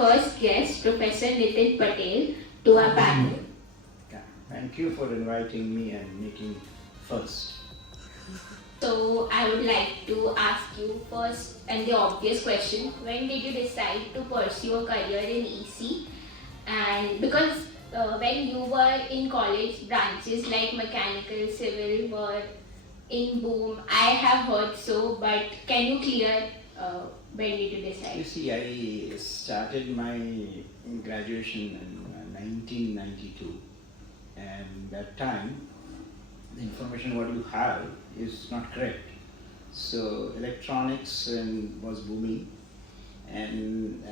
our first guest, Professor Nitin Patel, to our panel. Yeah, thank you for inviting me and making first. So, I would like to ask you first and the obvious question, when did you decide to pursue a career in EC? And because when you were in college, branches like mechanical, civil were in boom. I have heard so, but can you clear when did you decide? You see, I started my graduation in 1992, and that time the information what you have is not correct. So electronics was booming, and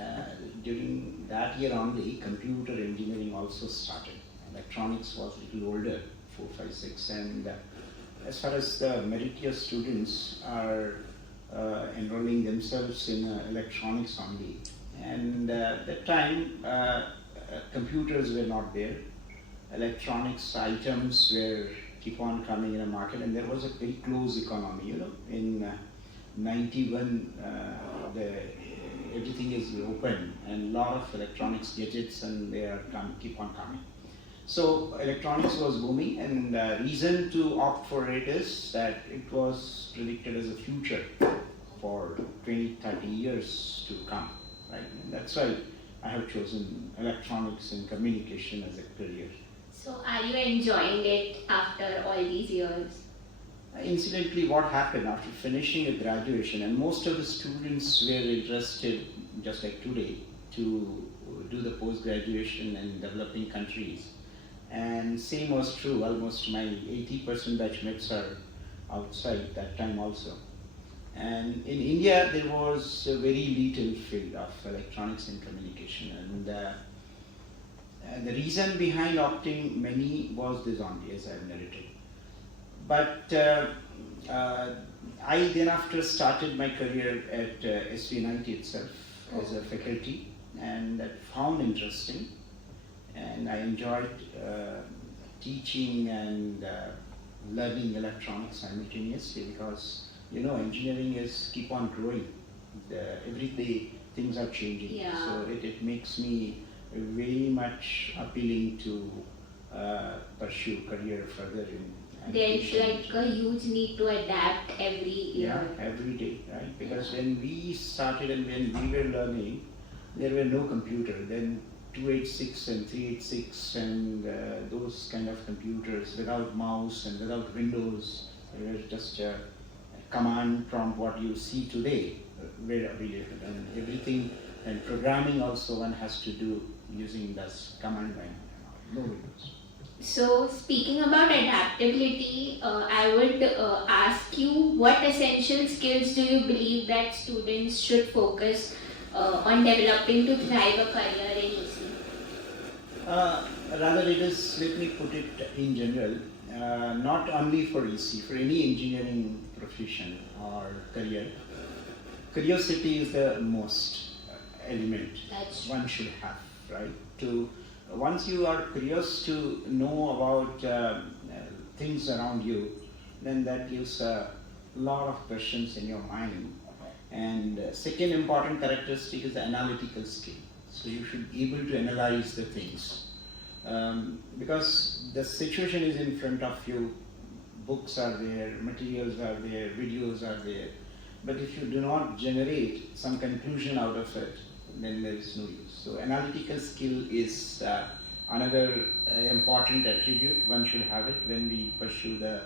during that year only, computer engineering also started. Electronics was a little older, 4, 5, 6, and as far as the meritorious students are enrolling themselves in electronics only, and that time computers were not there, electronics items were keep on coming in the market, and there was a very close economy. In 91, everything is open, and a lot of electronics gadgets, and they are keep on coming. So electronics was booming, and the reason to opt for it is that it was predicted as a future for 20, 30 years to come, right? And that's why I have chosen electronics and communication as a career. So, are you enjoying it after all these years? Incidentally, what happened after finishing a graduation, and most of the students were interested, just like today, to do the post-graduation in developing countries. And same was true, almost my 80% batchmates are outside that time also. And in India, there was a very little field of electronics and communication. And the reason behind opting many was this only, as I've narrated. But I then after started my career at SVNIT itself as a faculty, and that found interesting, and I enjoyed teaching and learning electronics simultaneously, because engineering is keep on growing. Every day things are changing, Yeah. so it makes me very much appealing to pursue career further in There's education. like a huge need to adapt every year. Yeah, every day, right? Because when we started and when we were learning, there were no computer. Then 286 and 386 and those kind of computers without mouse and without windows, they were just a command prompt what you see today were available, and everything, and programming also one has to do using this command line, no windows. So, speaking about adaptability, I would ask you, what essential skills do you believe that students should focus on developing to thrive a career in EC? Rather, it is, let me put it in general, not only for EC, for any engineering profession or career, curiosity is the most element That's one should have, right? Once you are curious to know about things around you, then that gives a lot of questions in your mind. And second important characteristic is the analytical skill. So you should be able to analyze the things, because the situation is in front of you. Books are there, materials are there, videos are there. But if you do not generate some conclusion out of it, then there is no use. So analytical skill is another important attribute one should have it when we pursue the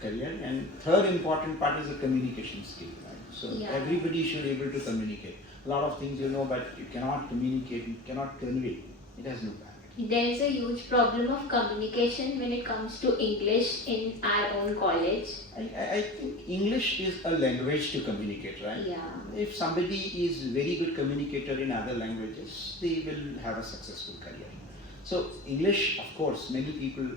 career. And third important part is the communication skill, right? So Yeah. everybody should be able to communicate. A lot of things but you cannot communicate, you cannot convey. It has no value. There is a huge problem of communication when it comes to English in our own college. I think English is a language to communicate, right? Yeah. If somebody is very good communicator in other languages, they will have a successful career. So English, of course, many people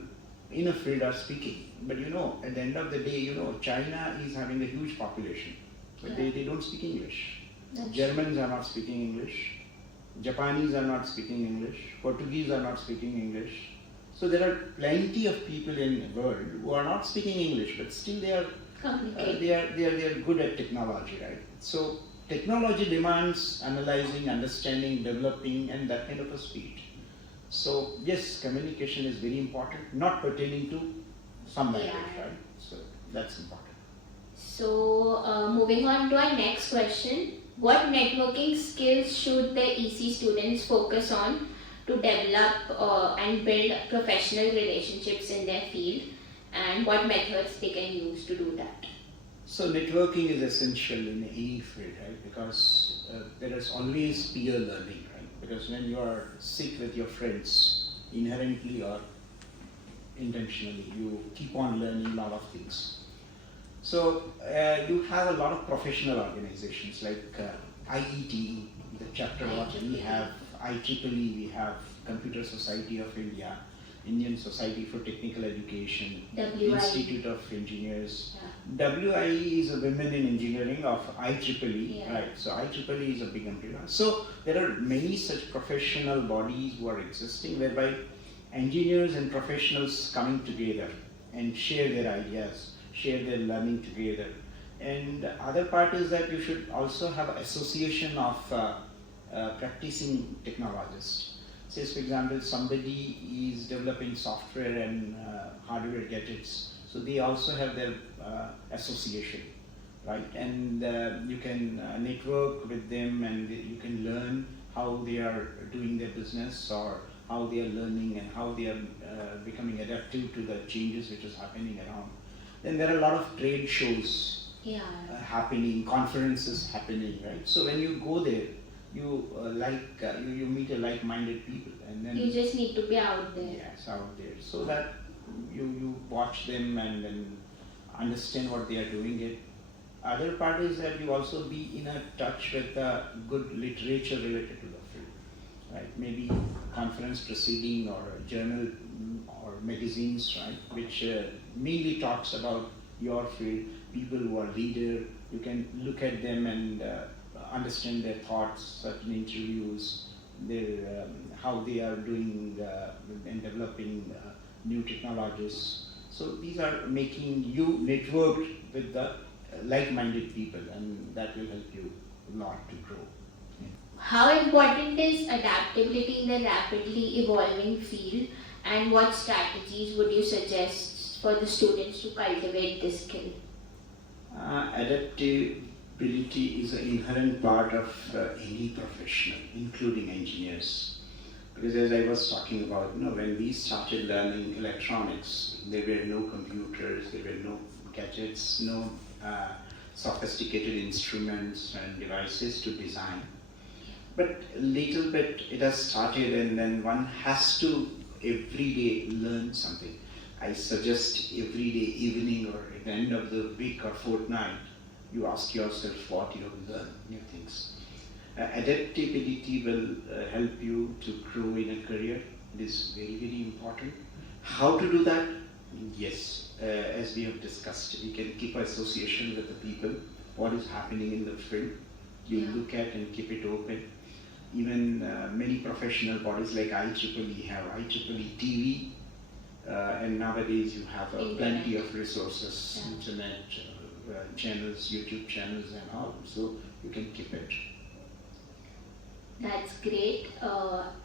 in a field are speaking, but at the end of the day, China is having a huge population, but Yeah. they don't speak English. That's Germans are not speaking English. Japanese are not speaking English. Portuguese are not speaking English. So there are plenty of people in the world who are not speaking English, but still they are communicate. they are good at technology, right? So technology demands analyzing, understanding, developing, and that kind of a speed. So yes, communication is very important, not pertaining to some language, Yeah. right? So that's important. So, moving on to our next question. What networking skills should the EC students focus on to develop and build professional relationships in their field, and what methods they can use to do that? So networking is essential in any field, right? Because there is always peer learning, right? Because when you are sick with your friends, inherently or intentionally, you keep on learning a lot of things. So you have a lot of professional organizations like IETE, the chapter what we have, IEEE, we have Computer Society of India, Indian Society for Technical Education, WIE. Institute of Engineers. Yeah. WIE is a Women in Engineering of IEEE, Yeah. right? So IEEE is a big umbrella. So there are many such professional bodies who are existing whereby engineers and professionals coming together and share their ideas, share their learning together. And the other part is that you should also have association of practicing technologists. Say, for example, somebody is developing software and hardware gadgets, so they also have their association, right? And you can network with them, and you can learn how they are doing their business, or how they are learning, and how they are becoming adaptive to the changes which is happening around. Then there are a lot of trade shows Yeah. happening, conferences happening, right? So when you go there, you you meet a like-minded people, and then You just need to be out there. yes, out there, so that you watch them and then understand what they are doing. It. Other part is that you also be in a touch with good literature related to the field, right? Maybe conference proceeding or a journal or magazines, right? Which mainly talks about your field. People who are leader, you can look at them and understand their thoughts, certain interviews, their how they are doing and developing new technologies. So these are making you networked with the like-minded people, and that will help you a lot to grow. How important is adaptability in the rapidly evolving field, and what strategies would you suggest for the students to cultivate this skill? Adaptability is an inherent part of any professional, including engineers. Because as I was talking about, when we started learning electronics, there were no computers, there were no gadgets, no sophisticated instruments and devices to design. But little bit it has started, and then one has to every day learn something. I suggest every day evening or at the end of the week or fortnight, you ask yourself what you have learned, new things. Adaptability will help you to grow in a career. It is very, very important. How to do that? Yes, as we have discussed, we can keep association with the people, what is happening in the field. You look at and keep it open. Even many professional bodies like IEEE have IEEE TV, and nowadays you have plenty of resources, internet channels, YouTube channels and all, so you can keep it. That's great.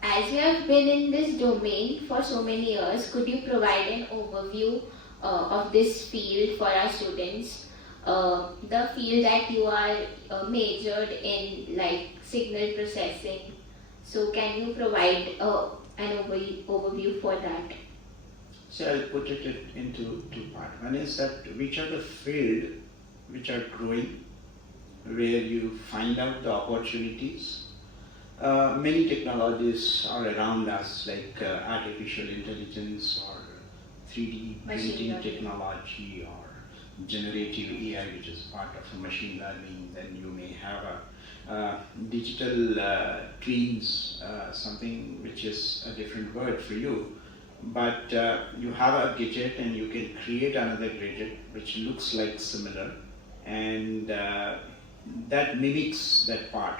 As you have been in this domain for so many years, could you provide an overview of this field for our students? The field that you are majored in, like signal processing. So can you provide an overview for that? So I'll put it into two parts. One is that which are the fields which are growing, where you find out the opportunities. Many technologies are around us, like artificial intelligence or 3D printing technology or generative AI, which is part of machine learning. Then you may have a digital twins, something which is a different word for you. But you have a gadget and you can create another gadget which looks like similar, and that mimics that part,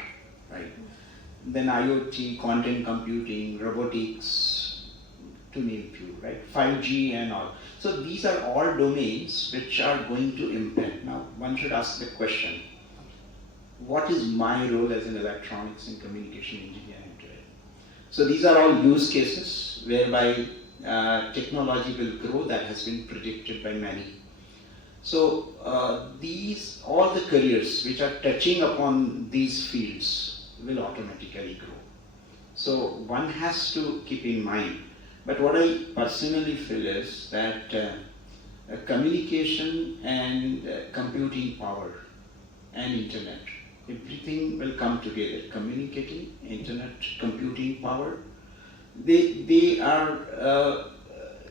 right? Then IoT, quantum computing, robotics, to name few, right? 5G and all. So these are all domains which are going to impact. Now, one should ask the question, what is my role as an electronics and communication engineer into it. So these are all use cases whereby technology will grow, that has been predicted by many. So all the careers which are touching upon these fields will automatically grow. So one has to keep in mind. But what I personally feel is that communication and computing power and internet, everything will come together. Communicating, internet, computing power, they are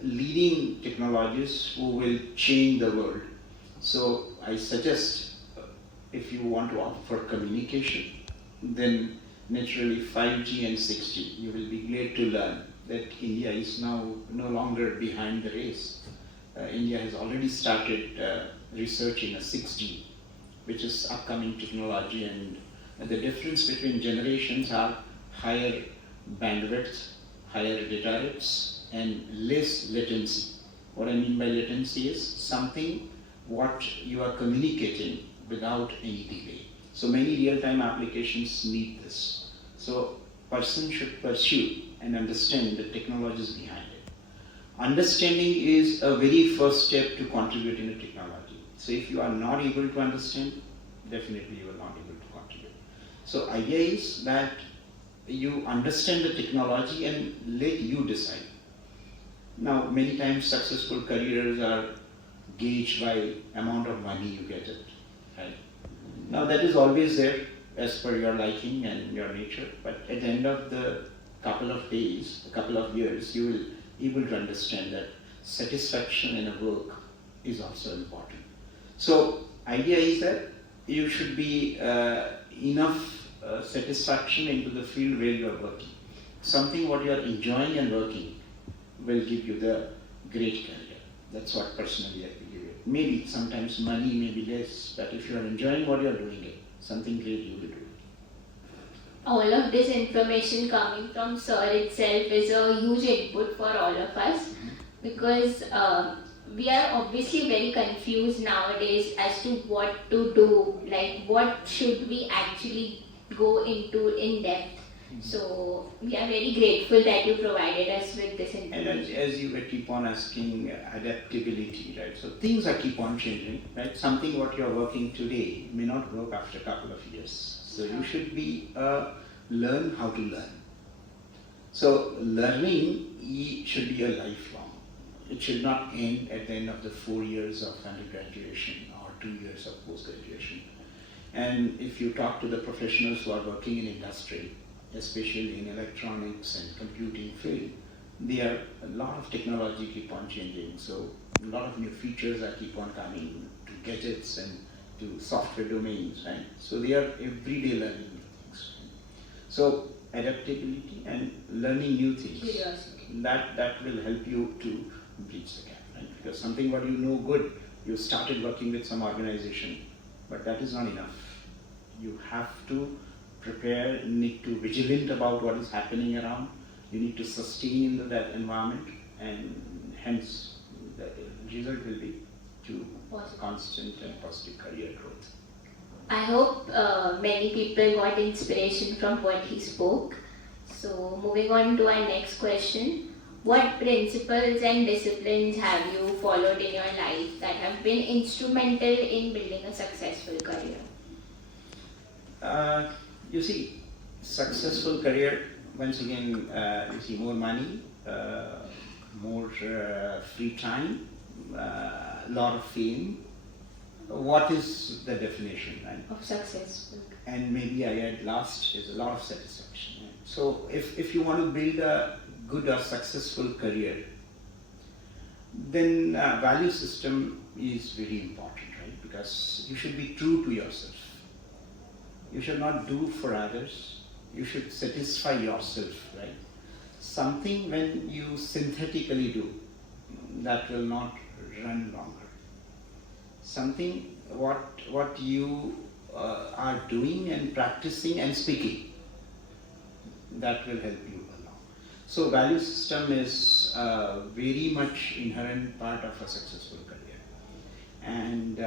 leading technologies who will change the world. So I suggest if you want to opt for communication, then naturally 5G and 6G, you will be glad to learn that India is now no longer behind the race. India has already started research in a 6G, which is upcoming technology, and the difference between generations are higher bandwidth, higher data rates, and less latency. What I mean by latency is something what you are communicating without any delay. So many real-time applications need this. So person should pursue and understand the technologies behind it. Understanding is a very first step to contributing to technology. So if you are not able to understand, definitely you will not able to contribute. So idea is that you understand the technology and let you decide. Now many times successful careers are gauged by amount of money you get it. Right? Now that is always there as per your liking and your nature, but at the end of the couple of days, a couple of years, you will be able to understand that satisfaction in a work is also important. So idea is that you should be enough satisfaction into the field where you are working. Something what you are enjoying and working will give you the great career. That's what personally I believe it. Maybe sometimes money may be less, but if you are enjoying what you are doing it, something great you will do it. All of this information coming from Sir itself is a huge input for all of us, because we are obviously very confused nowadays as to what to do, like what should we actually go into in depth. So we are very grateful that you provided us with this information. And as you keep on asking, adaptability, right? So things are keep on changing, right? Something what you are working today may not work after a couple of years. So you should be learn how to learn. So learning should be a lifelong. It should not end at the end of the 4 years of undergraduation or 2 years of post-graduation. And if you talk to the professionals who are working in industry, especially in electronics and computing field, there a lot of technology keep on changing. So a lot of new features are keep on coming to gadgets and to software domains, right? So they are everyday learning new things. So adaptability and learning new things. Curiosity. That will help you to bridge the gap, right? Because something what you know good, you started working with some organization, but that is not enough. You have to prepare, need to be vigilant about what is happening around. You need to sustain in that environment, and hence the result will be to constant and positive career growth. I hope many people got inspiration from what he spoke. So moving on to our next question. What principles and disciplines have you followed in your life that have been instrumental in building a successful career? You see, successful career, once again, you see more money, more free time, lot of fame. What is the definition, right? Of successful. And maybe I add last is a lot of satisfaction. Right? So if you want to build a good or successful career, then value system is very important, right? Because you should be true to yourself. You should not do for others. You should satisfy yourself, right? Something when you synthetically do, that will not run longer. Something what you are doing and practicing and speaking, that will help you along. So value system is very much inherent part of a successful career. And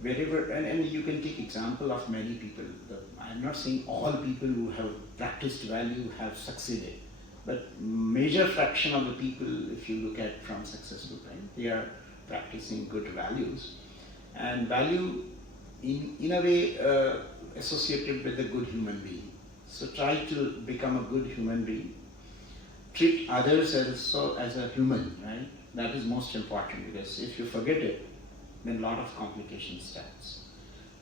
wherever, and you can take example of many people. I'm not saying all people who have practiced value have succeeded, but major fraction of the people, if you look at from successful time, they are practicing good values, and value in a way associated with a good human being. So try to become a good human being. Treat others also as a human, right? That is most important, because if you forget it, then a lot of complications starts.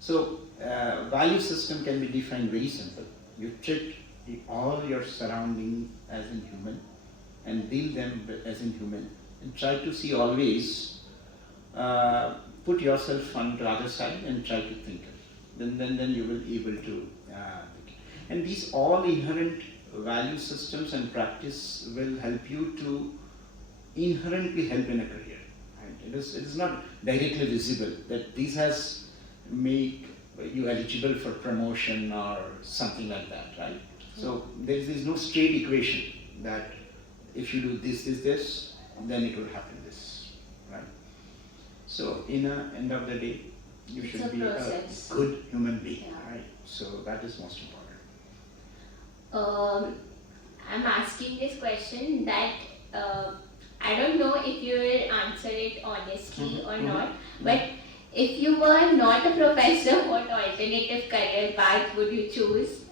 So value system can be defined very simple. You treat all your surroundings as in human and deal them as in human, and try to see always, put yourself on the other side and try to think of it. Then you will be able to, and these all inherent value systems and practice will help you to inherently help in a career. Right? It is not directly visible that this has make you eligible for promotion or something like that, right? So there is no straight equation that if you do this, then it will happen this, right? So in the end of the day, you should be process. a good human being, Yeah. right? So that is most important. I'm asking this question that I don't know if you will answer it honestly or not, but if you were not a professor, what alternative career path would you choose?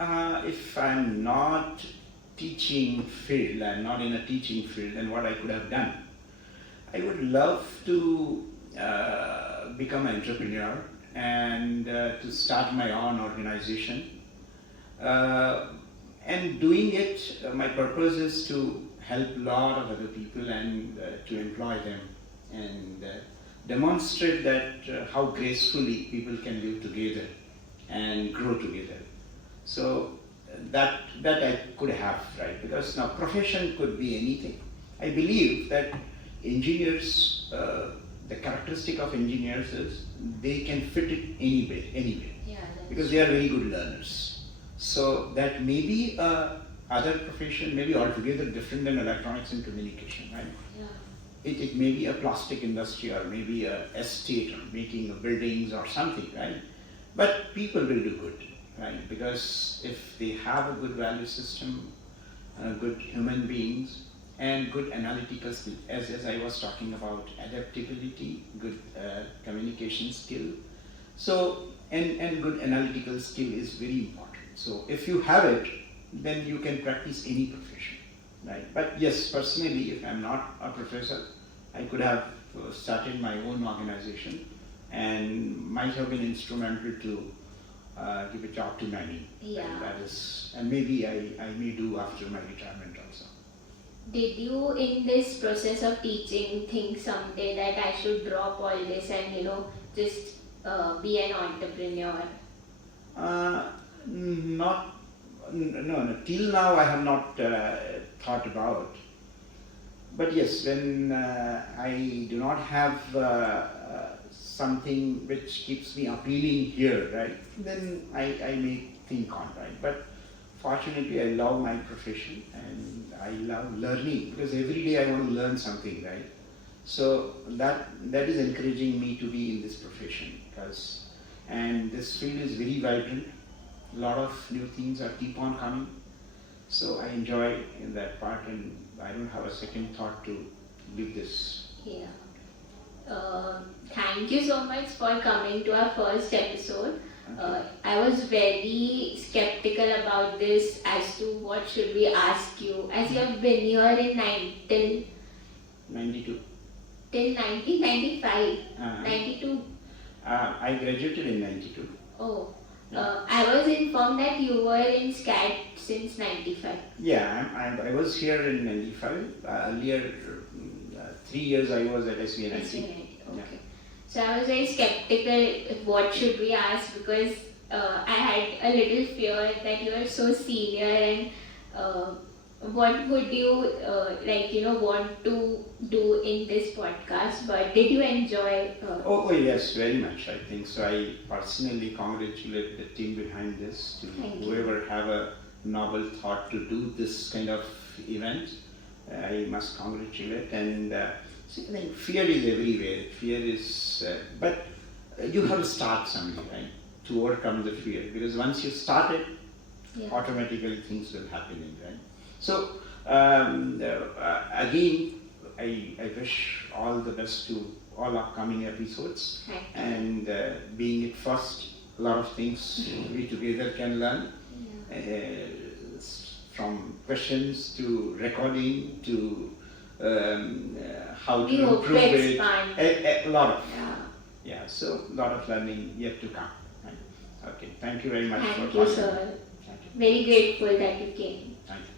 If I'm not teaching field, I'm not in a teaching field, then what I could have done? I would love to become an entrepreneur and to start my own organization. And doing it, my purpose is to help a lot of other people and to employ them and demonstrate that how gracefully people can live together and grow together. So that I could have, right? Because now profession could be anything. I believe that engineers, the characteristic of engineers is they can fit it anywhere, Yeah, because they are very good learners. So that may be other profession, maybe altogether different than electronics and communication, right? Yeah. It may be a plastic industry or maybe a estate or making buildings or something, right? But people will do good, right? Because if they have a good value system, good human beings, and good analytical skill, as I was talking about adaptability, good communication skill. So, and good analytical skill is very important. So if you have it, then you can practice any profession, right? But yes, personally, if I'm not a professor, I could have started my own organization and might have been instrumental to give a job to many. Yeah. And that is, and maybe I may do after my retirement also. Did you, in this process of teaching, think someday that I should drop all this and just be an entrepreneur? No. Till now I have not thought about. But yes, when I do not have something which keeps me appealing here, right, then I may think on, right. But fortunately, I love my profession and I love learning, because every day I want to learn something, right. So that is encouraging me to be in this profession, and this field is very vibrant. A lot of new things are keep on coming. So I enjoy in that part, and I don't have a second thought to leave this. Yeah. Thank you so much for coming to our first episode. I was very skeptical about this as to what should we ask you, as you have been here till 92. Till 1995, Uh, 92. I graduated in 92. Oh, I was informed that you were in SCAD since 95. Yeah, I was here in 95. Earlier, 3 years I was at SVNIC. Okay. So I was very skeptical, what should we ask, because I had a little fear that you are so senior and what would you want to do in this podcast. But did you enjoy? Oh yes, very much. I think so. I personally congratulate the team behind this, to Thank you. whoever have a novel thought to do this kind of event. I must congratulate, and See, I think fear is everywhere. Fear is, but you have to start something, right? To overcome the fear, because once you start it, Yeah. automatically things will happen, right? So again, I wish all the best to all upcoming episodes, Thank you. and being it first, a lot of things we together can learn, from questions to recording to how We to hope to improve it. expand. A lot of, Yeah. yeah, so a lot of learning yet to come. Right? Okay, thank you very much Thank for you, calling. sir. Thank you. Very grateful that you came. Thank you.